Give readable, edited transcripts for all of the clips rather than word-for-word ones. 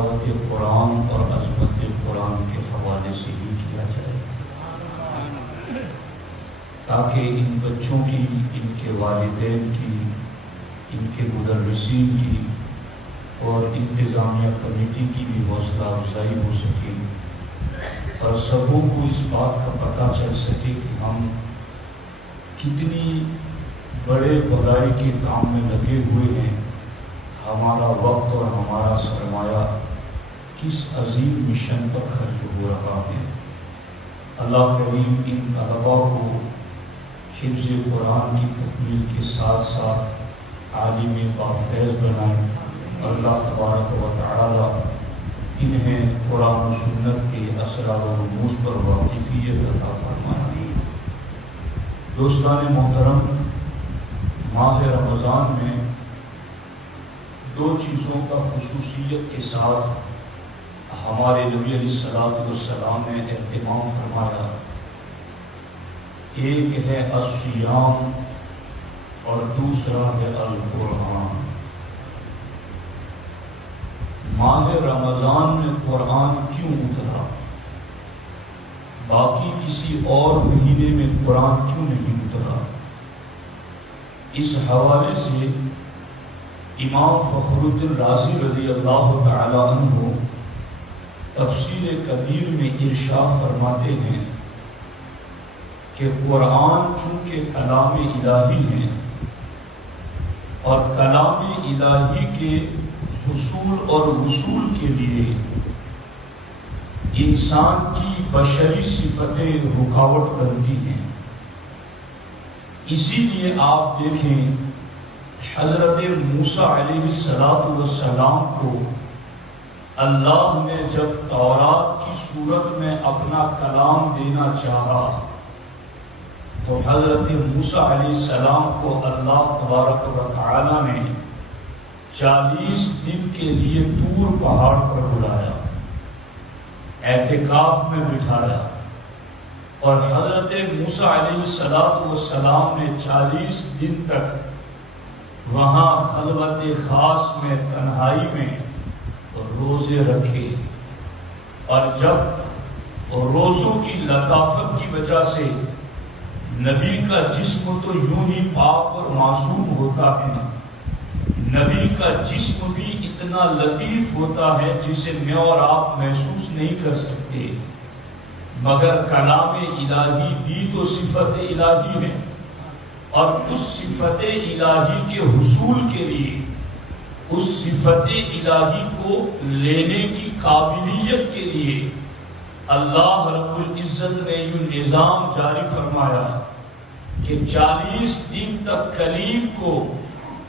تلاوت قرآن اور عظمت قرآن کے حوالے سے ہی کیا جائے، تاکہ ان بچوں کی، ان کے والدین کی، ان کے مدرسین کی اور انتظامیہ کمیٹی کی بھی حوصلہ افزائی ہو سکے، اور سبوں کو اس بات کا پتہ چل سکے کہ ہم کتنی بڑے بھلائی کے کام میں لگے ہوئے ہیں، ہمارا وقت اور ہمارا سرمایہ کس عظیم مشن پر خرچ ہو رہا ہے۔ اللہ کریم ان طلباء کو حفظ قرآن کی تکمیل کے ساتھ ساتھ عالم بافیض بنائیں۔ اللہ تبارک و تعالی انہیں قرآن و سنت کے اسرار و رموز پر واقفیت عطا فرمائیں۔ دوستان محترم، ماہ رمضان میں دو چیزوں کا خصوصیت کے ساتھ ہمارے نبی علیہ السلام نے اہتمام فرمایا۔ ایک ہے الصیام اور دوسرا ہے القرآن۔ ماہ رمضان میں قرآن کیوں اترا؟ باقی کسی اور مہینے میں قرآن کیوں نہیں اترا؟ اس حوالے سے امام فخر الدین رازی رضی اللہ تعالی عنہ تفسیر کبیر میں ارشاد فرماتے ہیں کہ قرآن چونکہ کلام الہی ہے اور کلام الہی کے حصول اور وصول کے لیے انسان کی بشری صفتیں رکاوٹ بنتی ہیں، اسی لیے آپ دیکھیں حضرت موسیٰ علیہ السلام کو اللہ نے جب تورات کی صورت میں اپنا کلام دینا چاہا تو حضرت موسیٰ علیہ السلام کو اللہ تبارک و تعالی نے 40 دن کے لیے طور پہاڑ پر بلایا، اعتکاف میں بٹھایا، اور حضرت موسیٰ علیہ السلام نے 40 دن تک وہاں خلوت خاص میں، تنہائی میں روزے رکھے، اور جب روزوں کی لطافت کی وجہ سے نبی کا جسم تو یوں ہی پاک اور معصوم ہوتا ہے، نبی کا جسم بھی اتنا لطیف ہوتا ہے جسے میں اور آپ محسوس نہیں کر سکتے، مگر کلام الہی بھی تو صفت الہی ہے، اور اس صفت الہی کے حصول کے لیے، اس صفت الہی کو لینے کی قابلیت کے لیے اللہ رب العزت نے یہ نظام جاری فرمایا کہ 40 دن تک کلیم کو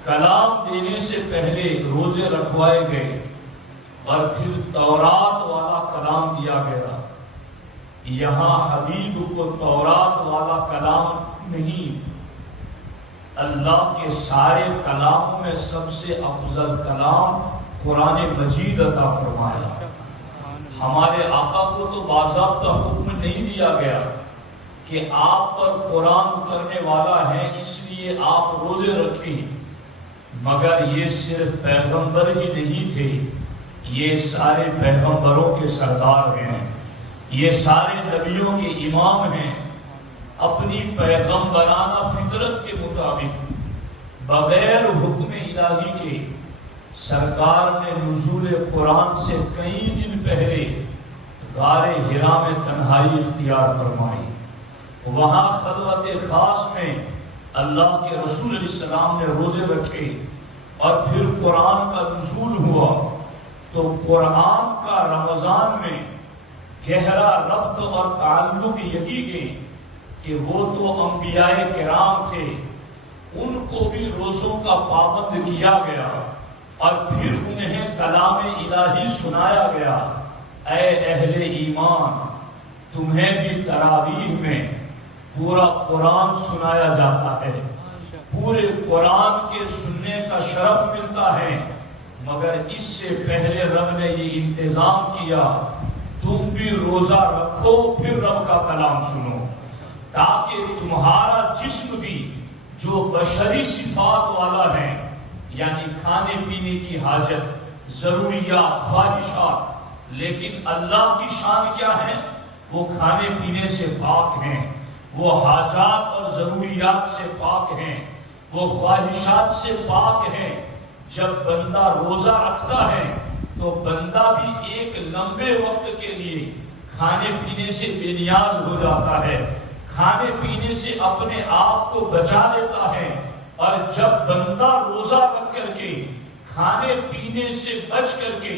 کلام دینے سے پہلے روزے رکھوائے گئے، اور پھر تورات والا کلام دیا گیا۔ یہاں حبیب کو تورات والا کلام نہیں، اللہ کے سارے کلاموں میں سب سے افضل کلام قرآن مجید عطا فرمایا۔ ہمارے آقا کو تو باضابطہ حکم نہیں دیا گیا کہ آپ پر قرآن اترنے والا ہے اس لیے آپ روزے رکھیں، مگر یہ صرف پیغمبر ہی نہیں تھے، یہ سارے پیغمبروں کے سردار ہیں، یہ سارے نبیوں کے امام ہیں۔ اپنی پیغمبرانہ فطرت کے مطابق بغیر حکم الہی کے سرکار نے نزول قرآن سے کئی دن پہلے غار حرا میں تنہائی اختیار فرمائی، وہاں خلوت خاص میں اللہ کے رسول علیہ السلام نے روزے رکھے، اور پھر قرآن کا نزول ہوا۔ تو قرآن کا رمضان میں گہرا ربط اور تعلق یہی ہے کہ وہ تو انبیاء کرام تھے، ان کو بھی روزوں کا پابند کیا گیا، اور پھر انہیں کلام الہی سنایا گیا۔ اے اہل ایمان، تمہیں بھی تراویح میں پورا قرآن سنایا جاتا ہے، پورے قرآن کے سننے کا شرف ملتا ہے، مگر اس سے پہلے رب نے یہ انتظام کیا تم بھی روزہ رکھو پھر رب کا کلام سنو، تاکہ تمہارا جسم بھی جو بشری صفات والا ہے، یعنی کھانے پینے کی حاجت، ضروریات، خواہشات، لیکن اللہ کی شان کیا ہے؟ وہ کھانے پینے سے پاک ہیں، وہ حاجات اور ضروریات سے پاک ہیں، وہ خواہشات سے پاک ہیں۔ جب بندہ روزہ رکھتا ہے تو بندہ بھی ایک لمبے وقت کے لیے کھانے پینے سے بے نیاز ہو جاتا ہے، کھانے پینے سے اپنے آپ کو بچا لیتا ہے۔ اور جب بندہ روزہ رکھ کر کے کھانے پینے سے بچ کر کے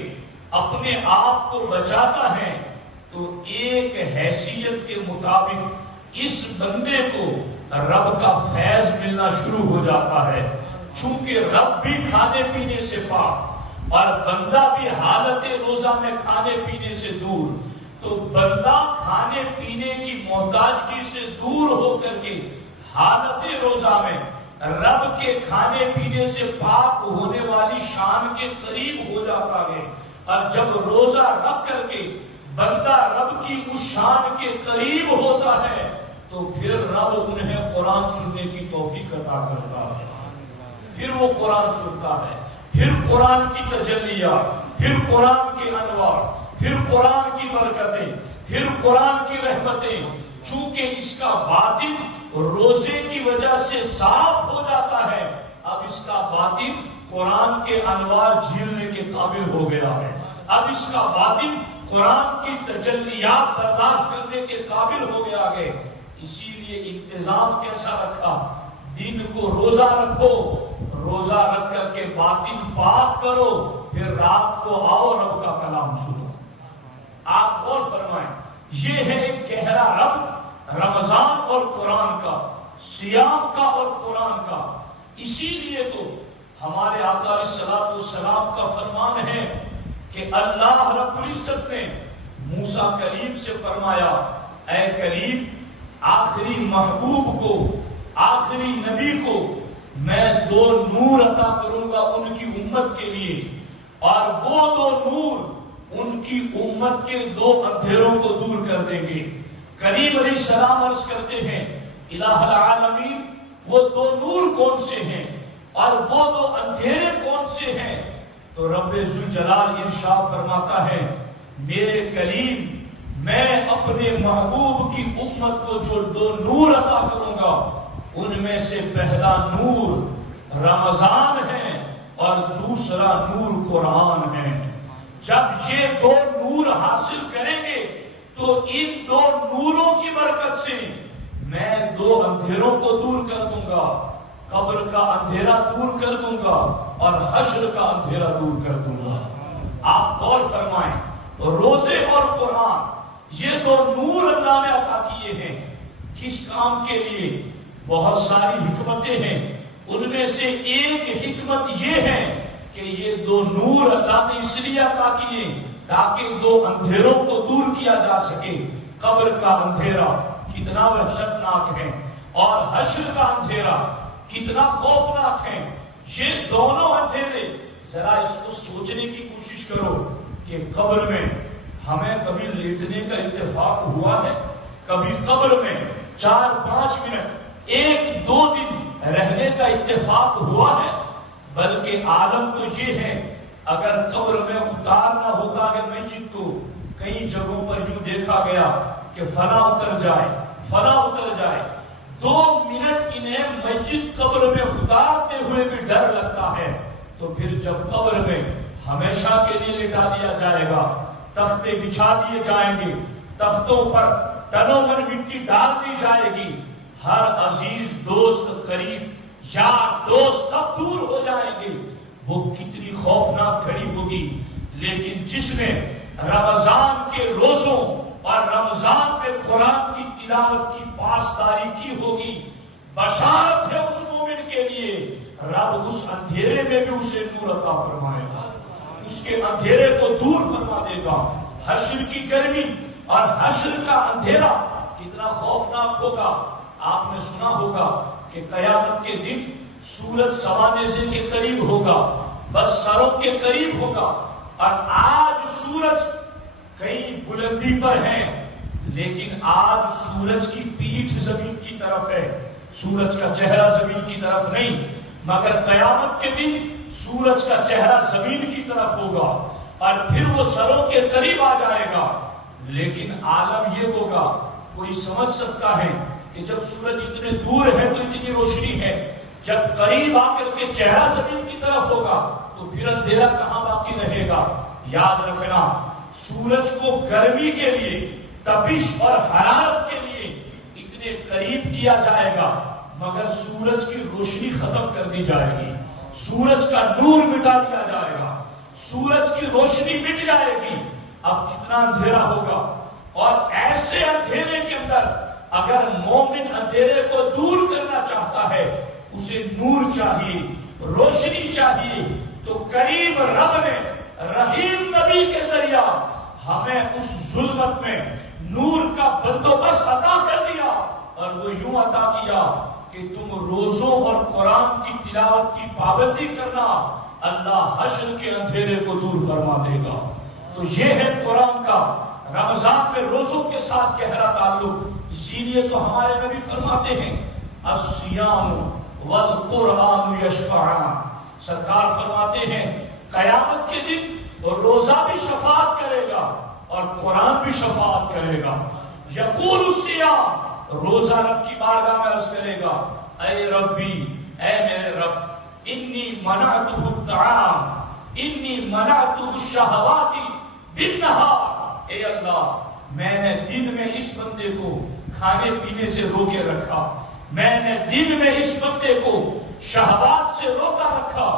اپنے آپ کو بچاتا ہے تو ایک حیثیت کے مطابق اس بندے کو رب کا فیض ملنا شروع ہو جاتا ہے۔ چونکہ رب بھی کھانے پینے سے پاک اور بندہ بھی حالت روزہ میں کھانے پینے سے دور، تو بندہ کھانے پینے کی محتاجگی سے دور ہو کر کے حالت روزہ میں رب کے کھانے پینے سے پاک ہونے والی شان کے قریب ہو جاتا ہے۔ اور جب روزہ رکھ کر کے بندہ رب کی اس شان کے قریب ہوتا ہے تو پھر رب انہیں قرآن سننے کی توفیق عطا کرتا ہے، پھر وہ قرآن سنتا ہے، پھر قرآن کی تجلیات، پھر قرآن کے انوار، پھر قرآن کی برکتیں، پھر قرآن کی رحمتیں۔ چونکہ اس کا باطن روزے کی وجہ سے صاف ہو جاتا ہے، اب اس کا باطن قرآن کے انوار جھیلنے کے قابل ہو گیا ہے، اب اس کا باطن قرآن کی تجلیات برداشت کرنے کے قابل ہو گیا ہے۔ اسی لیے انتظام کیسا رکھا؟ دن کو روزہ رکھو، روزہ رکھ کر کے باطن پاک کرو، پھر رات کو آؤ رب کا کلام سنو۔ آپ غور فرمائیں، یہ ہے ایک گہرا ربط رمضان اور قرآن کا، صیام کا اور قرآن کا۔ اسی لیے تو ہمارے آقا علیہ الصلوۃ والسلام کا فرمان ہے کہ اللہ رب العزت نے موسیٰ کلیم سے فرمایا، اے کلیم، آخری محبوب کو، آخری نبی کو میں 2 نور عطا کروں گا ان کی امت کے لیے، اور وہ 2 نور ان کی امت کے 2 اندھیروں کو دور کر دیں گے۔ کریم علیہ السلام عرض کرتے ہیں، الہ العالمین، وہ 2 نور کون سے ہیں اور وہ 2 اندھیرے کون سے ہیں؟ تو رب ذوالجلال ارشاد فرماتا ہے، میرے کلیم، میں اپنے محبوب کی امت کو جو 2 نور عطا کروں گا ان میں سے پہلا نور رمضان ہے اور دوسرا نور قرآن ہے۔ جب یہ 2 نور حاصل کریں گے تو ان 2 نوروں کی برکت سے میں 2 اندھیروں کو دور کر دوں گا، قبر کا اندھیرا دور کر دوں گا اور حشر کا اندھیرا دور کر دوں گا۔ آپ غور فرمائیں، روزے اور قرآن یہ 2 نور اللہ نے عطا کیے ہیں۔ کس کام کے لیے؟ بہت ساری حکمتیں ہیں، ان میں سے ایک حکمت یہ ہے کہ یہ 2 نور اللہ نے اس لیے عطا کیے تاکہ 2 اندھیروں کو دور کیا جا سکے۔ قبر کا اندھیرا کتنا وحشتناک ہے اور حشر کا اندھیرا کتنا خوفناک ہے۔ یہ دونوں اندھیرے، ذرا اس کو سوچنے کی کوشش کرو کہ قبر میں ہمیں کبھی لیٹنے کا اتفاق ہوا ہے؟ کبھی قبر میں 4-5 منٹ، 1-2 دن رہنے کا اتفاق ہوا ہے؟ بلکہ عالم تو یہ ہے، اگر قبر میں اتارنا ہوتا ہے میت کو، کئی جگہوں پر یوں دیکھا گیا کہ فلاں اتر جائے، فلاں اتر جائے، 2 منٹ انہیں میت قبر میں اتارتے ہوئے بھی ڈر لگتا ہے۔ تو پھر جب قبر میں ہمیشہ کے لیے لٹا دیا جائے گا، تختے بچھا دیے جائیں گے، تختوں پر ٹنوں میں مٹی ڈال دی جائے گی، ہر عزیز دوست، قریب یار دوست سب دور ہو جائیں گے، وہ کتنی خوفناک گھڑی ہوگی۔ لیکن جس نے رمضان کے روزوں اور رمضان میں قرآن کی تلاوت کی پاسداری کی ہوگی، بشارت ہے اس مومن کے لیے، رب اس اندھیرے میں بھی اسے نور عطا فرمائے گا، اس کے اندھیرے کو دور فرما دے گا۔ حشر کی گرمی اور حشر کا اندھیرا کتنا خوفناک ہوگا۔ آپ نے سنا ہوگا کہ قیامت کے دن سورج سوانے کے قریب ہوگا، بس سروں کے قریب ہوگا، اور آج سورج کئی بلندی پر ہے لیکن آج سورج کی پیٹھ زمین کی طرف ہے، سورج کا چہرہ زمین کی طرف نہیں، مگر قیامت کے دن سورج کا چہرہ زمین کی طرف ہوگا اور پھر وہ سروں کے قریب آ جائے گا. لیکن عالم یہ ہوگا، کوئی سمجھ سکتا ہے کہ جب سورج اتنے دور ہے تو اتنی روشنی ہے، جب قریب آ کر کے چہرہ زمین کی طرف ہوگا تو پھر اندھیرا کہاں باقی رہے گا. یاد رکھنا، سورج کو گرمی کے لیے، تپش اور حرارت کے لیے اتنے قریب کیا جائے گا مگر سورج کی روشنی ختم کر دی جائے گی، سورج کا نور مٹا دیا جائے گا، سورج کی روشنی مٹ جائے گی. اب کتنا اندھیرا ہوگا. اور ایسے اندھیرے کے اندر اگر مومن اندھیرے کو دور کرنا چاہتا ہے، اسے نور چاہیے، روشنی چاہیے. تو کریم رب نے رحیم نبی کے ذریعہ ہمیں اس ظلمت میں نور کا بندوبست عطا کر دیا، اور وہ یوں عطا کیا کہ تم روزوں اور قرآن کی تلاوت کی پابندی کرنا، اللہ حشر کے اندھیرے کو دور فرما دے گا. تو یہ ہے قرآن کا رمضان میں روزوں کے ساتھ گہرا تعلق. اسی لیے تو ہمارے نبی فرماتے ہیں الصیام والقرآن یشفعان. سرکار فرماتے ہیں قیامت کے دن روزہ بھی شفاعت کرے گا اور قرآن بھی شفاعت کرے گا. یقول الصیام، روزہ رب کی بارگاہ میں عرض کرے گا اے ربی، اے میرے رب، انی منعتہ الطعام، انی منعتہ الشہوات بالنہار. اے اللہ، میں نے دن میں اس بندے کو کھانے پینے سے روکے رکھا، میں نے دن میں اس بندے کو شہوات سے روکا رکھا.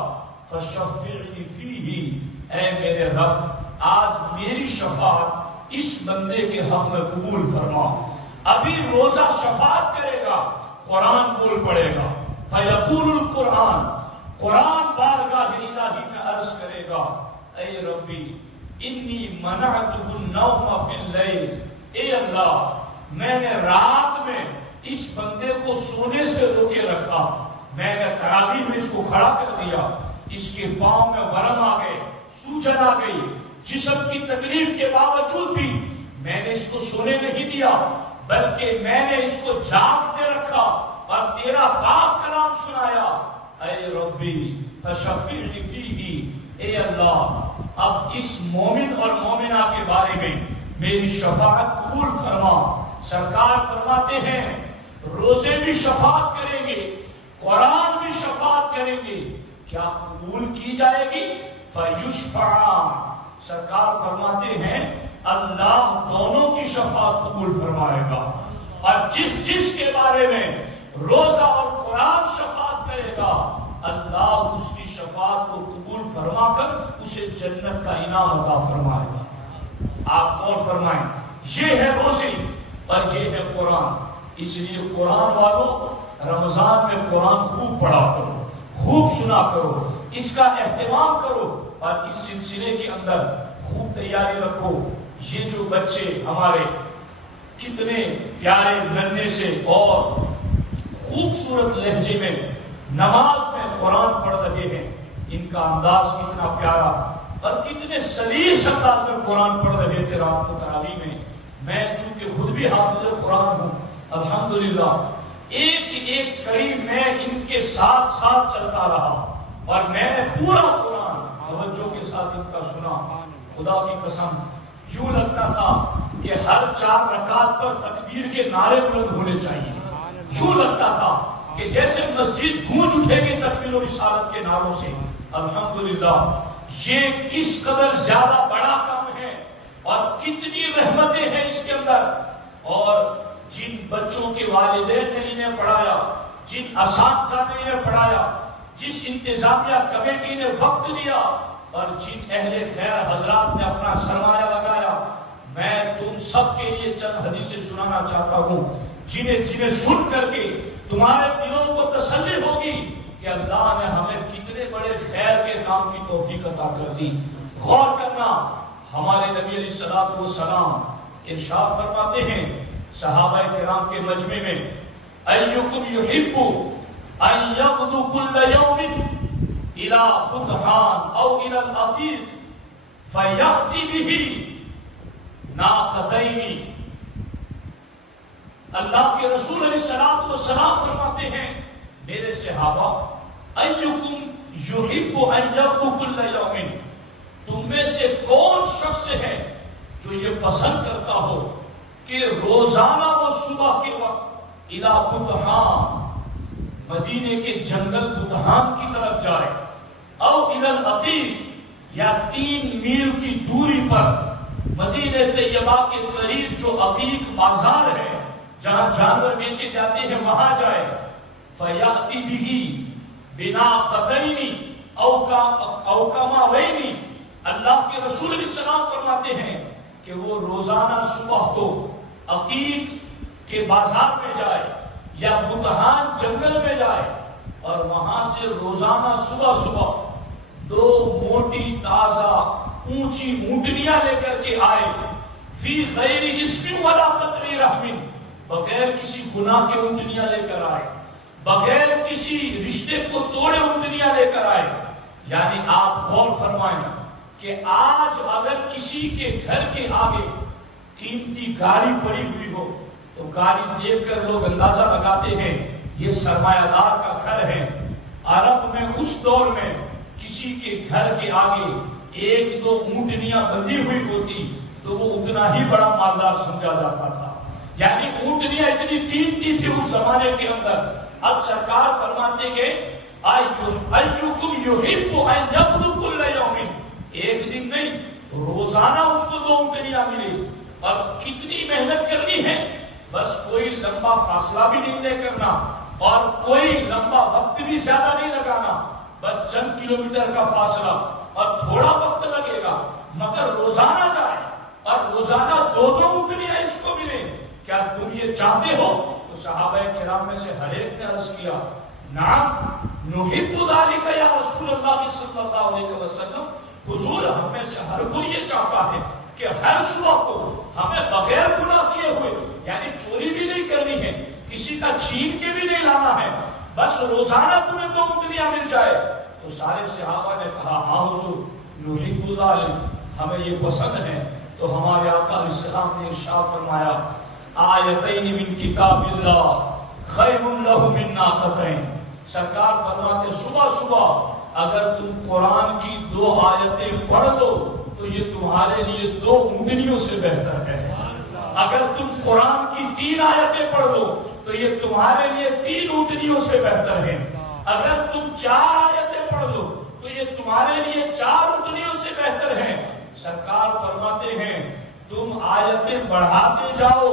فشفعنی فیہ، اے میرے رب، آج میری شفاعت اس بندے کے حق میں قبول فرما. ابھی روزہ شفاعت کرے گا، قرآن بول پڑے گا. فیقول القرآن، قرآن بارگاہ الہی میں عرض کرے گا اے ربی انی منعتہ النوم فی اللیل. اے اللہ، میں نے رات میں اس بندے کو سونے سے روکے رکھا، میں نے تراویح میں اس کو کھڑا کر دیا، اس کے پاؤں میں ورم آ گئے، سوجن آ گئی، جسم کی تکلیف کے باوجود بھی میں نے اس کو سونے نہیں دیا، بلکہ میں نے اس کو جاگتے رکھا اور تیرا پاک کلام سنایا. اے ربی فشفعنی فیہ، اے اللہ، اب اس مومن اور مومنہ کے بارے میں میری شفاعت قبول فرما. سرکار فرماتے ہیں روزے بھی شفاعت کریں گے، قرآن بھی شفاعت کریں گے. کیا قبول کی جائے گی؟ فیشفعان. سرکار فرماتے ہیں اللہ دونوں کی شفاعت قبول فرمائے گا. اور جس کے بارے میں روزہ اور قرآن شفاعت کرے گا، اللہ اس کی شفاعت کو قبول فرما کر اسے جنت کا انعام عطا فرمائے گا. آپ غور فرمائیں، یہ ہے روزے اور یہ ہے قرآن. اس لیے قرآن والوں، رمضان میں قرآن خوب پڑھا کرو، خوب سنا کرو، اس کا اہتمام کرو اور اس سلسلے کے اندر خوب تیاری رکھو. یہ جو بچے ہمارے کتنے پیارے ننھے سے اور خوبصورت لہجے میں نماز میں قرآن پڑھ رہے ہیں، ان کا انداز کتنا پیارا اور کتنے سلیس انداز میں قرآن پڑھ رہے تھے رات کو تراویح میں. میں چونکہ خود بھی حافظ قرآن ہوں، الحمدللہ ایک ایک کڑی میں ان کے ساتھ ساتھ چلتا رہا اور میں نے پورا قرآن توجہ کے ساتھ ان کا سنا. خدا کی قسم یوں لگتا تھا کہ ہر 4 رکعت پر تکبیر کے نعرے بلند ہونے چاہیے. یوں لگتا تھا کہ جیسے مسجد گونج اٹھے گی تکبیر و رسالت کے نعروں سے. الحمدللہ یہ کس قدر زیادہ بڑا کام ہے اور کتنی رحمتیں ہیں اس کے اندر. اور جن بچوں کے والدین نے انہیں پڑھایا، جن اساتذہ نے انہیں پڑھایا، جس انتظامیہ کمیٹی نے وقت دیا اور جن اہل خیر حضرات نے اپنا سرمایہ لگایا، میں تم سب کے لیے چند حدیثیں سنانا چاہتا ہوں جنہیں سن کر کے تمہارے دلوں کو تسلی ہوگی کہ اللہ نے ہمیں کتنے بڑے خیر کے کام کی توفیق عطا کر دی. غور کرنا، ہمارے نبی علیہ الصلوۃ والسلام ارشاد فرماتے ہیں صحابہ کرام کے مجمع میں، ایکم یحب ان یغدو کل یوم الى بطحان او الى العتیق فیأتی بہ ناقتین. اللہ کے رسول علیہ السلام فرماتے ہیں میرے صحابہ، ایکم یحب ان یغدو کل یوم، تم میں سے کون شخص ہے جو یہ پسند کرتا ہو کہ روزانہ وہ صبح کے وقت الی بطحان، مدینے کے جنگل بطحان کی طرف جائے، او الی العتیق، یا 3 میل کی دوری پر مدینہ طیبہ کے قریب جو عتیق بازار ہے جہاں جانور بیچے جاتے ہیں وہاں جائے، فیاتی بہ بناقتین او کماوین، اللہ کے رسول علیہ السلام فرماتے ہیں کہ وہ روزانہ صبح کو عتیق کے بازار میں جائے یا بطحان جنگل میں جائے اور وہاں سے روزانہ صبح صبح 2 موٹی تازہ اونچی اونٹنیاں لے کر کے آئے، فی غیر اسم ولا قطع رحم، بغیر کسی گناہ کے اونٹنیاں لے کر آئے، بغیر کسی رشتے کو توڑے اونٹنیاں لے کر آئے۔ یعنی آپ غور فرمائیں کہ آج اگر کسی کے گھر کے آگے قیمتی گاڑی پڑی ہوئی ہو تو گاڑی دیکھ کر لوگ اندازہ لگاتے ہیں یہ سرمایہ دار کا گھر ہے۔ عرب میں اس دور میں کسی کے گھر کے آگے 1-2 اونٹنیاں بندھی ہوئی ہوتی تو وہ اتنا ہی بڑا مالدار سمجھا جاتا تھا، یعنی اونٹنیاں اتنی قیمتی تھی اس زمانے کے اندر۔ اب سرکار فرماتے کہ ایکم یحب ان یغدو کل یوم، ایک دن نہیں روزانہ اس کو 2 اونٹنیاں ملی، اور کتنی محنت کرنی ہے، بس کوئی لمبا فاصلہ بھی نہیں طے کرنا اور کوئی لمبا وقت بھی زیادہ نہیں لگانا، بس چند کلومیٹر کا فاصلہ اور تھوڑا وقت لگے گا، مگر روزانہ جائے اور روزانہ 2 اونٹنیاں اس کو ملے۔ کیا تم یہ چاہتے ہو؟ تو صحابہ کرام میں سے ہر ایک نے عرض کیا نعم نحب ذلک یا رسول اللہ صلی اللہ علیہ وسلم، حضور ہم میں سے ہر کوئی یہ چاہتا ہے کہ ہر صبح کو ہمیں بغیر گناہ کیے ہوئے، یعنی چوری بھی نہیں کرنی ہے، کسی کا چھین کے بھی نہیں لانا ہے، بس روزانہ تمہیں 2 اونٹنیاں مل جائے۔ تو سارے صحابہ نے کہا ہاں حضور نحب ذلک، ہمیں یہ پسند ہے۔ تو ہمارے آقا علیہ السلام نے ارشاد فرمایا آیتین من کتاب اللہ خیر لہ من ناقتین، سرکار فرماتے صبح صبح اگر تم قرآن کی 2 آیتیں پڑھ دو تو یہ تمہارے لیے 2 اونٹنیوں سے بہتر ہے، اگر تم قرآن کی 3 آیتیں پڑھ دو تو یہ تمہارے لیے 3 اونٹنیوں سے بہتر ہے، اگر تم 4 آیتیں پڑھ دو تو یہ تمہارے لیے 4 اونٹنیوں سے بہتر ہے۔ سرکار فرماتے ہیں تم آیتیں بڑھاتے جاؤ،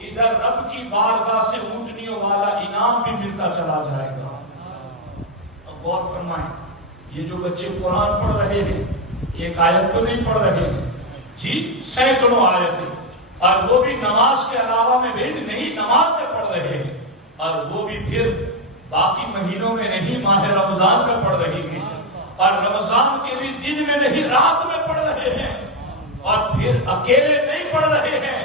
ادھر رب کی بارگاہ سے اونٹنیوں والا انعام بھی ملتا چلا جائے گا۔ اب غور فرمائیں، یہ جو بچے قرآن پڑھ رہے ہیں ایک آیت تو نہیں پڑھ رہے ہیں جی، سینکڑوں آیتیں، اور وہ بھی نماز کے علاوہ میں بھی نہیں، نماز میں پڑھ رہے ہیں، اور وہ بھی پھر باقی مہینوں میں نہیں، ماہ رمضان میں پڑھ رہی ہیں، اور رمضان کے بھی دن میں نہیں رات میں پڑھ رہے ہیں، اور پھر اکیلے نہیں پڑھ رہے ہیں،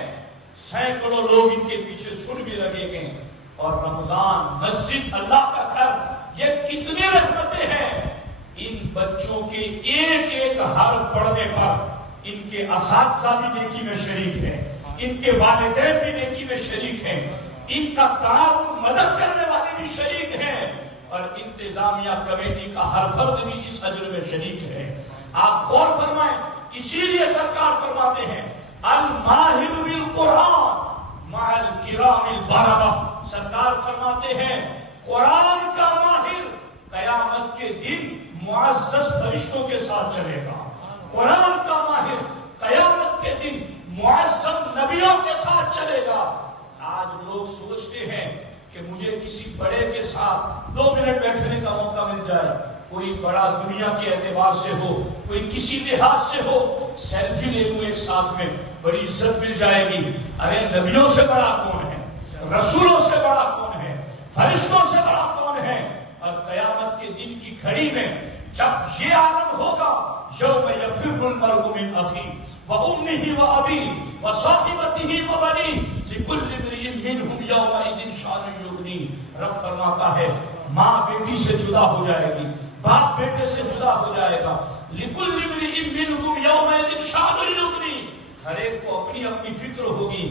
سینکڑوں لوگ ان کے پیچھے سن بھی رہے ہیں۔ اور رمضان، مسجد، اللہ کا گھر، یہ کتنی رحمتیں ہیں۔ ان بچوں کے ایک ایک حرف پڑھنے پر ان کے اساتذہ بھی نیکی میں شریک ہیں، ان کے والدین بھی نیکی میں شریک ہیں، ان کا تعاون مدد کرنے والے بھی شریک ہیں، اور انتظامیہ کمیٹی کا ہر فرد بھی اس اجر میں شریک ہے۔ آپ غور فرمائیں، اسی لیے سرکار فرماتے ہیں الماہر بالقرآن مع الکرام البررہ، سرکار فرماتے ہیں قرآن کا ماہر قیامت کے دن معزز فرشتوں کے ساتھ چلے گا، قرآن کا ماہر قیامت کے دن معزز نبیوں کے ساتھ چلے گا۔ آج لوگ سوچتے ہیں کہ مجھے کسی بڑے کے ساتھ 2 منٹ بیٹھنے کا موقع مل جائے، کوئی بڑا دنیا کے اعتبار سے ہو، کوئی کسی لحاظ سے ہو، سیلفی لے لوں ایک ساتھ میں، بڑی عزت مل جائے گی۔ ارے نبیوں سے بڑا کون ہے، رسولوں سے بڑا کون ہے، فرشتوں سے بڑا کون ہے؟ اور قیامت کے دن کی گھڑی میں جب یہ عالم ہوگا یوم یفر المرء من اخیہ وامہ وابیہ وصاحبتہ وبنیہ لکل امرئ منہم یومئذ شأن یغنیہ، رب فرماتا ہے ماں بیٹی سے جدا ہو جائے گی، باپ بیٹے سے جدا ہو جائے گا، لکل امرئ منہم یومئذ شأن یغنیہ، ہر ایک کو اپنی اپنی فکر ہوگی۔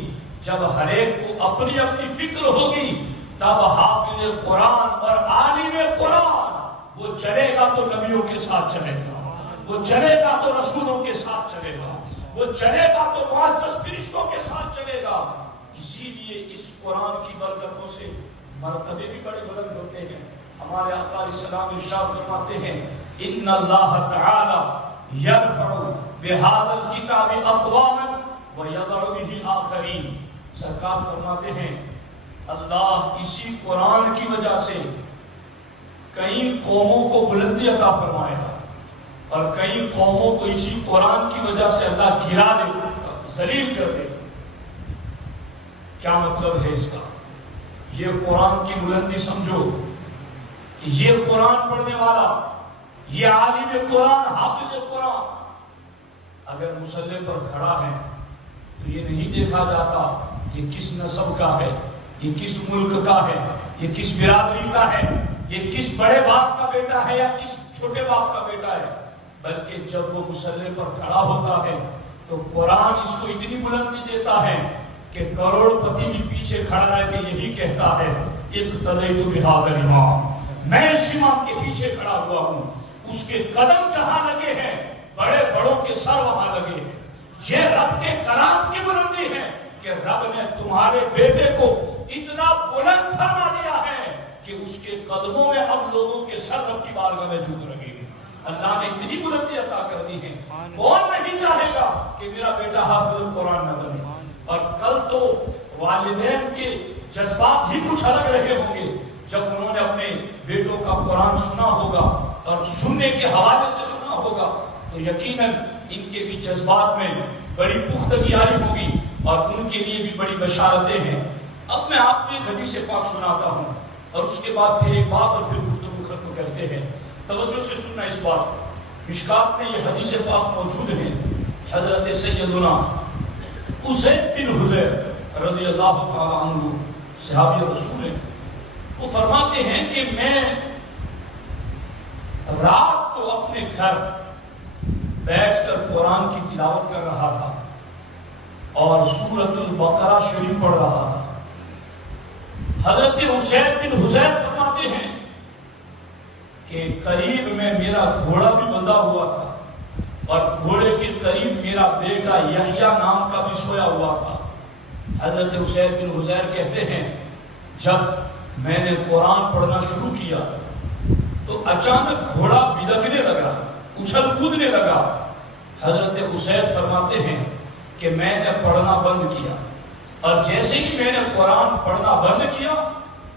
جب ہر ایک کو اپنی اپنی فکر ہوگی تب حافظ قرآن اور عالم قرآن وہ چلے گا تو نبیوں کے ساتھ چلے گا، وہ چلے گا تو رسولوں کے ساتھ چلے گا، وہ چلے گا تو معزز فرشتوں کے ساتھ چلے گا۔ اسی لیے اس قرآن کی برکتوں سے مرتبے بھی بڑے بلند ہوتے ہیں۔ ہمارے آقا علیہ السلام ارشاد فرماتے ہیں ان اللہ تعالی یرفع بہذا الکتاب اقواما ویضع بہ آخرین۔ سرکار فرماتے ہیں اللہ اسی قرآن کی وجہ سے کئی قوموں کو بلندی عطا فرمائے گا، اور کئی قوموں کو اسی قرآن کی وجہ سے اللہ گرا دے گا، ذلیل کر دے گا۔ کیا مطلب ہے اس کا؟ یہ قرآن کی بلندی سمجھو کہ یہ قرآن پڑھنے والا، یہ عالم قرآن، حافظ قرآن اگر مصلی پر کھڑا ہے تو یہ نہیں دیکھا جاتا یہ کس نسب کا ہے، یہ کس ملک کا ہے، یہ کس برادری کا ہے، یہ کس بڑے باپ کا بیٹا ہے یا کس چھوٹے باپ کا بیٹا ہے، بلکہ جب وہ مصلی پر کھڑا ہوتا ہے تو قرآن اس کو اتنی بلندی دیتا ہے کہ کروڑ پتی بھی پیچھے کھڑا ہے کہ یہی کہتا ہے اقتدیت بہذا الامام، میں اس امام کے پیچھے کھڑا ہوا ہوں، اس کے قدم جہاں لگے ہیں بڑے بڑوں کے سر وہاں لگے ہیں۔ یہ رب کے کلام کی بلندی ہے کہ رب نے تمہارے بیٹے کو اتنا بلند فرما دیا ہے کہ اس کے قدموں میں اب لوگوں کے سر رب کی بارگاہ میں جھک لگے ہیں۔ اللہ نے اتنی بلندی عطا کر دی ہے، کون نہیں چاہے گا کہ میرا بیٹا حافظ القرآن نہ بنے؟ اور کل تو والدین کے جذبات ہی کچھ الگ رہے ہوں گے جب انہوں نے اپنے بیٹوں کا قرآن سنا ہوگا اور سننے کے حوالے سے سنا ہوگا تو یقیناً ان کے بھی جذبات میں بڑی پختگی آئی ہوگی اور ان کے لیے بھی بڑی بشارتیں ہیں۔ اب میں آپ کو ایک حدیث پاک سناتا ہوں اور اس کے بعد پھر ایک بات اور پھر گفتگو ختم کرتے ہیں۔ توجہ سے سننا اس بات، مشکات میں یہ حدیث پاک موجود ہے۔ حضرت سیدنا اسید بن حضیر رضی اللہ تعالی عنہ صحابی رسول ہیں، وہ فرماتے ہیں کہ میں رات کو اپنے گھر بیٹھ کر قرآن کی تلاوت کر رہا تھا اور سورۃ البقرہ شریف پڑھ رہا تھا۔ حضرت اسید بن حضیر فرماتے ہیں کہ قریب میں میرا گھوڑا بھی بندھا ہوا تھا اور گھوڑے کے قریب میرا بیٹا یحییٰ نام کا بھی سویا ہوا تھا۔ حضرت اسید بن حضیر کہتے ہیں جب میں نے قرآن پڑھنا شروع کیا تو اچانک گھوڑا بدکنے لگا، اچھل کودنے لگا۔ حضرت اسید فرماتے ہیں کہ میں نے پڑھنا بند کیا اور جیسے ہی میں نے قرآن پڑھنا بند کیا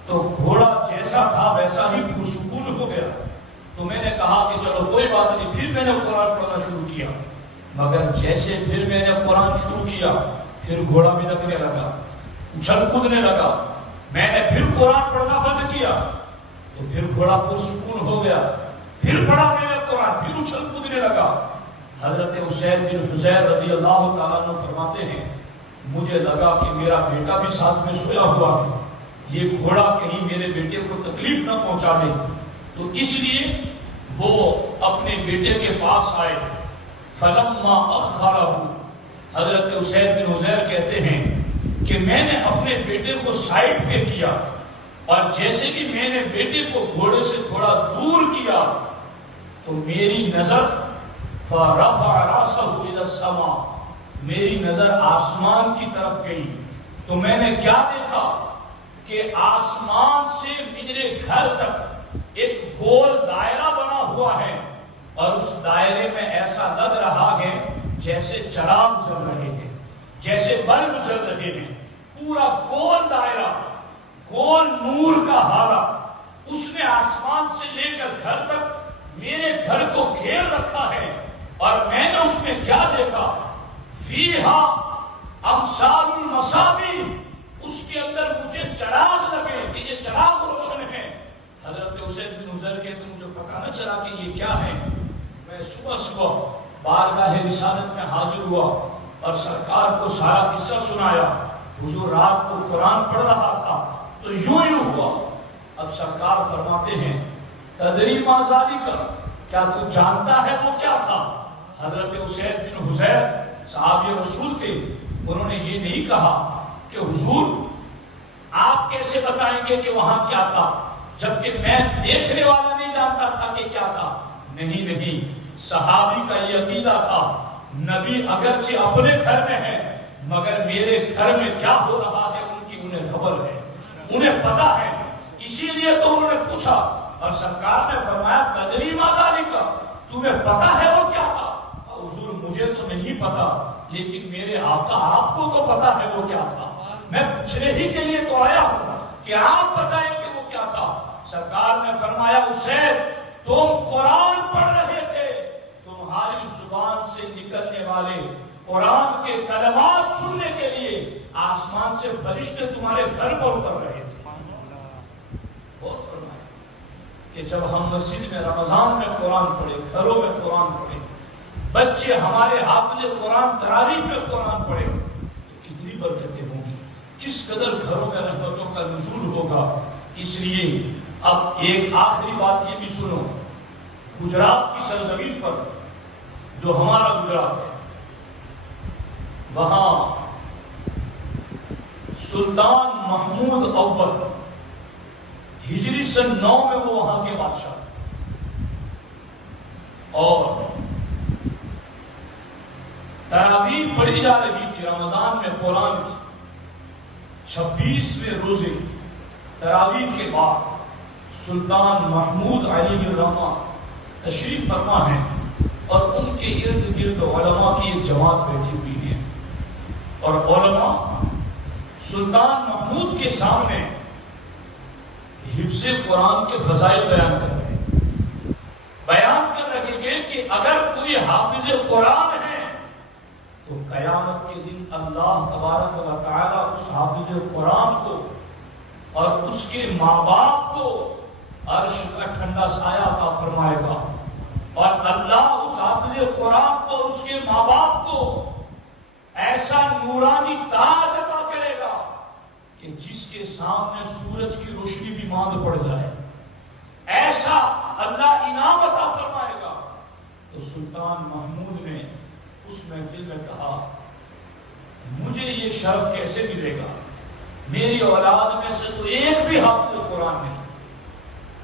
تو گھوڑا جیسا تھا ویسا ہی پرسکون ہو گیا۔ تو میں نے کہا کہ چلو کوئی بات نہیں، پھر میں نے قرآن پڑھنا شروع کیا، مگر جیسے پھر میں نے قرآن شروع کیا پھر گھوڑا بدکنے لگا، اچھل کودنے لگا۔ میں نے پھر قرآن پڑھنا بند کیا تو پھر گھوڑا پرسکون ہو گیا، پھر پڑھا میں نے قرآن، پھر اچھل کودنے لگا۔ حضرت اسید بن حضیر رضی اللہ تعالیٰ عنہ فرماتے ہیں مجھے لگا کہ میرا بیٹا بھی ساتھ میں سویا ہوا ہے، یہ گھوڑا کہیں میرے بیٹے کو تکلیف نہ پہنچا دے، تو اس لیے وہ اپنے بیٹے کے پاس آئے۔ فلما اخرہ، حضرت اسید بن حضیر کہتے ہیں کہ میں نے اپنے بیٹے کو سائڈ پہ کیا اور جیسے کہ میں نے بیٹے کو گھوڑے سے تھوڑا دور کیا تو میری نظر فرفع راسہ الی السماء، میری نظر آسمان کی طرف گئی تو میں نے کیا دیکھا کہ آسمان سے میرے گھر تک ایک گول دائرہ بنا ہوا ہے اور اس دائرے میں ایسا لگ رہا ہے جیسے چراغ جل رہے ہیں، جیسے بلب جل رہے ہیں، پورا گول دائرہ، گول نور کا ہارا، اس نے آسمان سے لے کر گھر تک میرے گھر کو گھیر رکھا ہے۔ اور میں نے اس میں کیا دیکھا؟ فیہا امثال المصابیح، اس کے اندر مجھے چراغ لگے کہ یہ چراغ روشن ہے۔ حضرت اسید بن حضیر کہتے ہیں مجھے پتا نہ چلا کہ یہ کیا ہے۔ میں صبح صبح بارگاہ رسالت میں حاضر ہوا اور سرکار کو سارا قصہ سنایا۔ حضور رات کو قرآن پڑھ رہا تھا تو یوں ہوا۔ اب سرکار فرماتے ہیں تدری ما ذالک، کیا تو جانتا ہے وہ کیا تھا؟ حضرت اسید بن حضیر صحابی رسول تھے، انہوں نے یہ نہیں کہا کہ حضور آپ کیسے بتائیں گے کہ وہاں کیا تھا، جبکہ میں دیکھنے والا نہیں نہیں جانتا تھا کہ کیا تھا. نہیں، صحابی کا یہ عقیدہ تھا نبی اگرچہ اپنے گھر میں ہے مگر میرے گھر میں کیا ہو رہا ہے ان کی انہیں خبر ہے، انہیں پتا ہے. اسی لیے تو انہوں نے پوچھا اور سرکار نے فرمایا تدری ما ذالک، تمہیں پتا ہے وہ کیا تھا؟ حضور مجھے تو نہیں پتا لیکن میرے آقا آپ کو تو پتا ہے وہ کیا تھا، میں پوچھنے ہی کے لیے تو آیا ہوں کہ آپ بتائیں کہ وہ کیا تھا. سرکار نے فرمایا حسین تم قرآن پڑھ رہے تھے، تمہاری زبان سے نکلنے والے قرآن کے کلمات سننے کے لیے آسمان سے فرشتے تمہارے گھر پر اتر رہے تھے. بہت فرمایا کہ جب ہم مسجد میں رمضان میں قرآن پڑھے، گھروں میں قرآن پڑھے، بچے ہمارے حافظ قرآن تراویح میں قرآن پڑھے تو کتنی برکتیں ہوں گی، کس قدر گھروں میں رحمتوں کا نزول ہوگا. اس لیے اب ایک آخری بات یہ بھی سنو، گجرات کی سرزمین پر جو ہمارا گجرات ہے وہاں سلطان محمود اول ہجری سن 9 میں وہ وہاں کے بادشاہ اور تراویح پڑھی جا رہی تھی رمضان میں قرآن کی. 26ویں روزے تراویح کے بعد سلطان محمود علی الرحمہ تشریف فرما ہے اور ان کے ارد گرد علماء کی ایک جماعت بیٹھی ہوئی ہے اور علماء سلطان محمود کے سامنے حفظ قرآن کے فضائل بیان کر رہے ہیں کہ اگر کوئی حافظ قرآن ہے تو قیامت کے دن اللہ تبارک و تعالی اس حافظ قرآن کو اور اس کے ماں باپ کو عرش کا ٹھنڈا سایہ عطا فرمائے گا اور اللہ اس حافظ قرآن کو اور اس کے ماں باپ کو ایسا نورانی تاج عطا کرے گا کہ جس کے سامنے سورج کی روشنی بھی ماند پڑ جائے، ایسا اللہ انعام عطا فرمائے گا. تو سلطان محمود نے اس محفل میں کہا مجھے یہ شرف کیسے ملے گا، میری اولاد میں سے تو ایک بھی حافظ قرآن نہیں،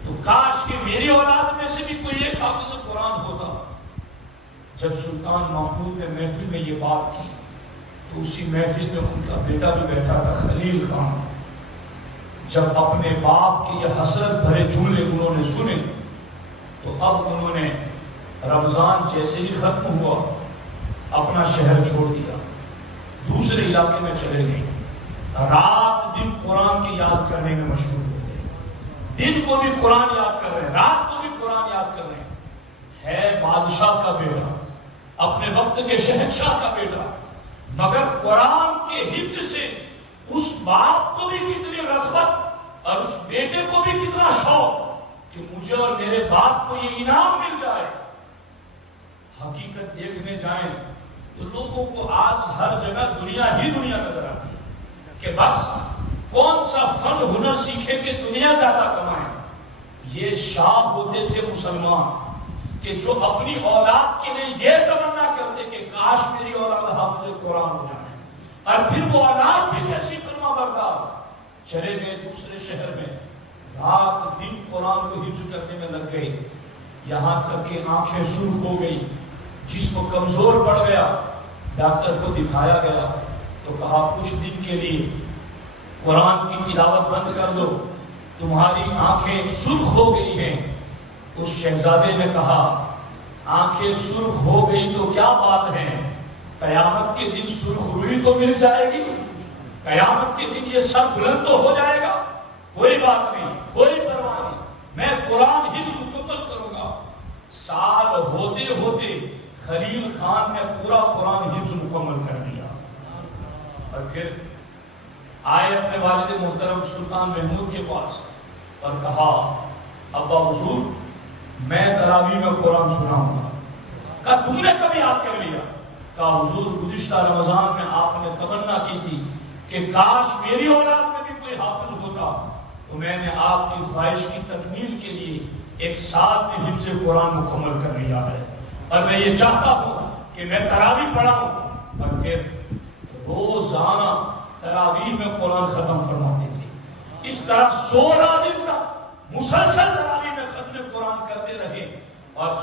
تو کاش کہ میری اولاد میں سے بھی کوئی ایک حافظ قرآن ہوتا. جب سلطان محمود نے محفل میں یہ بات کی تو اسی محفل میں ان کا بیٹا بھی بیٹھا تھا خلیل خان. جب اپنے باپ کی یہ حسرت بھرے جملے انہوں نے سنے تو اب انہوں نے رمضان جیسے ہی ختم ہوا اپنا شہر چھوڑ دیا، دوسرے علاقے میں چلے گئے. رات دن قرآن کی یاد کرنے میں مشغول ہو گئے، دن کو بھی قرآن یاد کر رہے ہیں، رات کو بھی قرآن یاد کر رہے ہیں. ہے بادشاہ کا بیٹا، اپنے وقت کے شہنشاہ کا بیٹا، مگر قرآن کے حفظ سے اس باپ کو بھی کتنی رغبت اور اس بیٹے کو بھی کتنا شوق کہ مجھے اور میرے باپ کو یہ انعام مل جائے. حقیقت دیکھنے جائیں تو لوگوں کو آج ہر جگہ دنیا ہی دنیا نظر آتی ہے کہ بس کون سا فن ہنر سیکھے کہ دنیا زیادہ کمائیں. یہ شاہ ہوتے تھے مسلمان کہ جو اپنی اولاد کے لیے یہ تمنا کرتے کہ کاش میری اولاد حافظ قرآن ہو جائے، اور پھر وہ اولاد بھی کیسی فرما بردار چلے گئے دوسرے شہر میں، رات دن قرآن کو حفظ کرنے میں لگ گئی، یہاں تک کہ آنکھیں سرخ ہو گئی، جسم کمزور پڑ گیا. ڈاکٹر کو دکھایا گیا تو کہا کچھ دن کے لیے قرآن کی تلاوت بند کر دو، تمہاری آنکھیں سرخ ہو گئی ہیں. اس شہزادے نے کہا آنکھیں سرخ ہو گئی تو کیا بات ہے، قیامت کے دن سرخ روئی تو مل جائے گی، قیامت کے دن یہ سب بلند تو ہو جائے گا، کوئی بات نہیں، کوئی پرواہ نہیں، میں قرآن ہی مکمل کروں گا. سال ہوتے ہوتے خلیل خان نے پورا قرآن حفظ مکمل کر دیا اور پھر آئے اپنے والد محترم سلطان محمود کے پاس اور کہا ابا حضور میں تراویح میں قرآن سناؤں گا. کہا تم نے کبھی یاد کر لیا؟ کہا حضور گزشتہ رمضان میں آپ نے تمنا کی تھی کہ کاش میری اولاد میں بھی کوئی حافظ ہوتا، تو میں نے آپ کی خواہش کی تکمیل کے لیے 1 سال میں حفظ قرآن مکمل کر لیا ہے، اور میں یہ چاہتا ہوں کہ میں تراویح پڑھاؤں. اور پھر روزانہ تراویح میں قرآن ختم فرماتے تھے. اس طرح 16 دن تک مسلسل تراویح میں ختم قرآن اور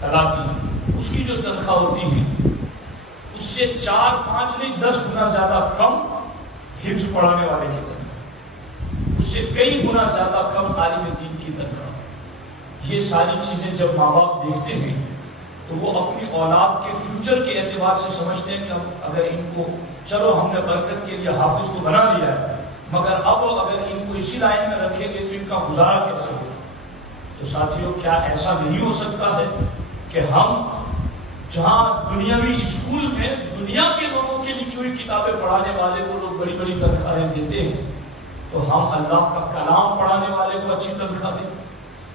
طلاق کی، اس کی جو تنخواہ ہوتی ہے اس سے 4 5 نہیں 10 گنا زیادہ کم حفظ پڑھانے والے کی تنخواہ، اس سے کئی گنا زیادہ کم عالم دین کی تنخواہ۔ یہ ساری چیزیں جب ماں باپ دیکھتے ہیں تو وہ اپنی اولاد کے فیوچر کے اعتبار سے سمجھتے ہیں کہ اگر ان کو چلو ہم نے برکت کے لیے حافظ کو بنا لیا ہے، مگر اب اگر ان کو اسی لائن میں رکھیں گے تو ان کا گزارا کیسے ہوگا؟ تو ساتھیوں، کیا ایسا نہیں ہو سکتا ہے کہ ہم جہاں دنیاوی اسکول میں دنیا کے لوگوں کے لکھی ہوئی کتابیں پڑھانے والے کو لوگ بڑی بڑی تنخواہیں دیتے ہیں، تو ہم اللہ کا کلام پڑھانے والے کو اچھی تنخواہ دیں،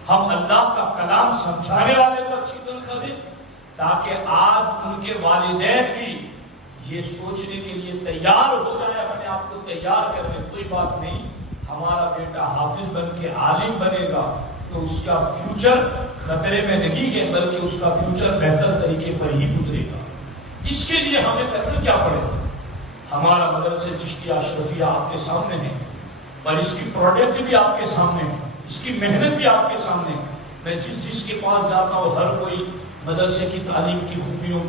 ہم اللہ کا کلام سمجھانے والے کو اچھی تنخواہ دیں، تاکہ آج ان کے والدین بھی یہ سوچنے کے لیے تیار ہو جائے، اپنے آپ کو تیار کر لیں کوئی بات نہیں، ہمارا بیٹا حافظ بن کے عالم بنے گا تو اس کا فیوچر خطرے میں نہیں ہے، بلکہ اس کا فیوچر بہتر طریقے پر ہی گزرے گا۔ اس کے لیے ہمیں کرنا کیا پڑے گا؟ ہمارا مدرسہ چشتیہ اشرفیہ آپ کے سامنے ہے، اور اس کی پروڈکٹ بھی آپ کے سامنے ہے، اس کی محنت بھی آپ کے سامنے ہے۔ میں جس کے پاس جاتا ہوں ہر کوئی مدرسے کی تعلیم کی خوبیوں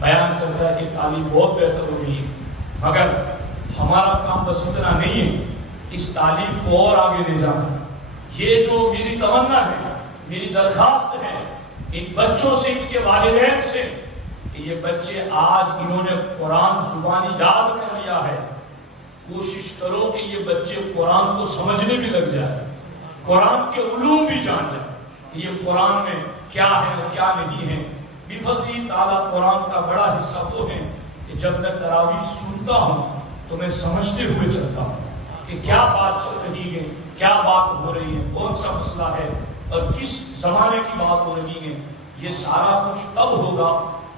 بیان کرتا ہے کہ تعلیم بہت بہتر ہو رہی ہے، مگر ہمارا کام بس اتنا نہیں ہے، اس تعلیم کو اور آگے لے جانا۔ یہ جو میری تمنا ہے، میری درخواست ہے ان بچوں سے، ان کے والدین سے، کہ یہ بچے آج انہوں نے قرآن زبانی یاد کر لیا ہے، کوشش کرو کہ یہ بچے قرآن کو سمجھنے بھی لگ جائے، قرآن کے علوم بھی جان جائے کہ یہ قرآن میں کیا ہے اور کیا نہیں ہے۔ بفضل تعالیٰ قرآن کا بڑا حصہ وہ ہے کہ جب میں تراویح سنتا ہوں تو میں سمجھتے ہوئے چلتا ہوں کہ کیا بات چل رہی ہے، کیا بات ہو رہی ہے، کون سا مسئلہ ہے اور کس زمانے کی بات ہو رہی ہے۔ یہ سارا کچھ تب ہوگا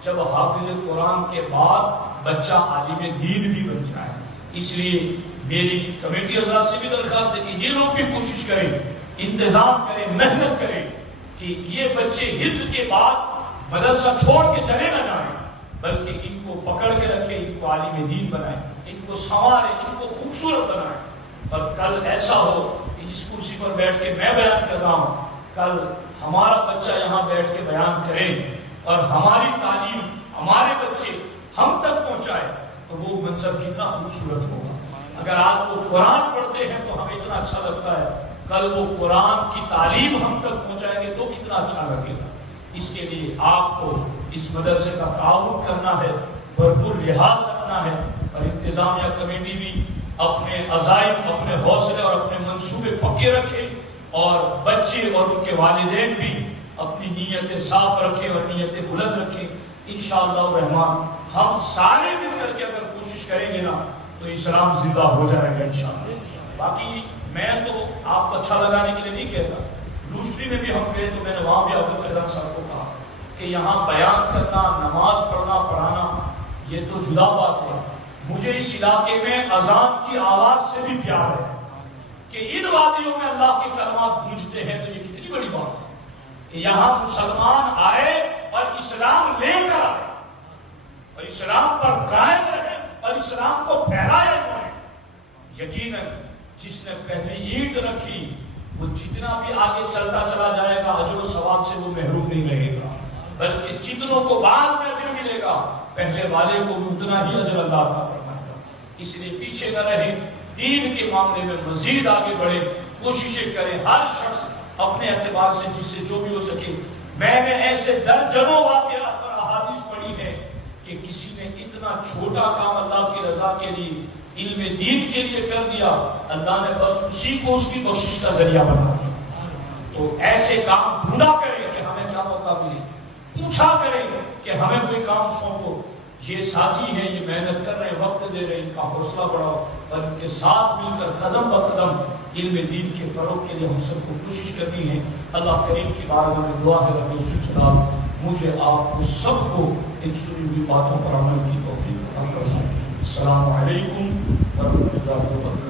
جب حافظ قرآن کے بعد بچہ عالم دین بھی بن جائے۔ اس لیے میری کمیٹی حضرات سے بھی درخواست ہے کہ یہ لوگ بھی کوشش کریں، انتظام کریں، محنت کریں کہ یہ بچے حفظ کے بعد مدرسہ چھوڑ کے چلے نہ جائیں، بلکہ ان کو پکڑ کے رکھیں، ان کو عالم دین بنائیں، ان کو سنواریں، ان کو خوبصورت بنائیں۔ اور کل ایسا ہو کہ جس کرسی پر بیٹھ کے میں بیان کر رہا ہوں، کل ہمارا بچہ یہاں بیٹھ کے بیان کرے اور ہماری تعلیم ہمارے بچے ہم تک پہنچائے تو وہ منظر کتنا خوبصورت ہوگا۔ اگر آپ وہ قرآن پڑھتے ہیں تو ہمیں اتنا اچھا لگتا ہے، کل وہ قرآن کی تعلیم ہم تک پہنچائیں گے تو کتنا اچھا لگے گا۔ اس کے لیے آپ کو اس مدرسے کا تعاون کرنا ہے، بھرپور لحاظ رکھنا ہے، اور انتظامیہ کمیٹی بھی اپنے عزائم، اپنے حوصلے اور اپنے منصوبے پکے رکھے، اور بچے اور ان کے والدین بھی اپنی نیتیں صاف رکھیں اور نیتیں بلند رکھیں۔ انشاءاللہ الرحمن ہم سارے مل کر کے اگر کوشش کریں گے نا تو اسلام زندہ ہو جائے گا انشاءاللہ۔ باقی میں تو آپ کو اچھا لگانے کے لیے نہیں کہتا، لوسٹری میں بھی ہم گئے تو میں نے وہاں بھی عبد القادر صاحب کو کہا کہ یہاں بیان کرنا، نماز پڑھنا، پڑھانا یہ تو جدا بات ہے، مجھے اس علاقے میں اذان کی آواز سے بھی پیار ہے کہ ان وادیوں میں اللہ کے کلمات گونجتے ہیں، تو یہ کتنی بڑی بات ہے کہ یہاں مسلمان آئے اور اسلام لے کر آئے اور اسلام پر قائم رہے اور اسلام کو پھیلائے ہوئے۔ یقیناً جس نے پہلی اینٹ رکھی وہ جتنا بھی آگے چلتا چلا جائے گا اجر و ثواب سے وہ محروم نہیں رہے گا، بلکہ جتنوں کو بعد میں اجر ملے گا پہلے والے کو بھی اتنا ہی اجر اللہ عطا فرمائے گا۔ اس لیے پیچھے نہ رہیں، دین کے معاملے میں مزید آگے بڑھے، کوششیں کریں، ہر شخص اپنے اعتبار سے جس سے جو بھی ہو سکے۔ میں نے ایسے درجنوں واقعات پر احادیث پڑھی ہے کہ کسی نے اتنا چھوٹا کام اللہ کی رضا کے لیے، علم دین کے لیے کر دیا، اللہ نے بس اسی کو اس کی بخشش کا ذریعہ بنا دیا۔ تو ایسے کام ڈھونڈا کریں کہ ہمیں کیا موقع ملے، پوچھا کریں کہ ہمیں کوئی کام سونپو۔ یہ ساتھی ہیں، یہ محنت کر رہے ہیں، وقت دے رہے ہیں، ان کا حوصلہ بڑھاؤ اور ان کے ساتھ مل کر قدم بہ قدم علم دین کے فروغ کے لیے ہم سب کو کوشش کرنی ہے۔ اللہ کریم کی بارگاہ میں دعا ہے رب الجلال مجھے آپ کو سب کو ان سنی ہوئی باتوں پر عمل کی توفیق عطا فرمائے۔ السلام علیکم ورحمۃ اللہ وبرکاتہ۔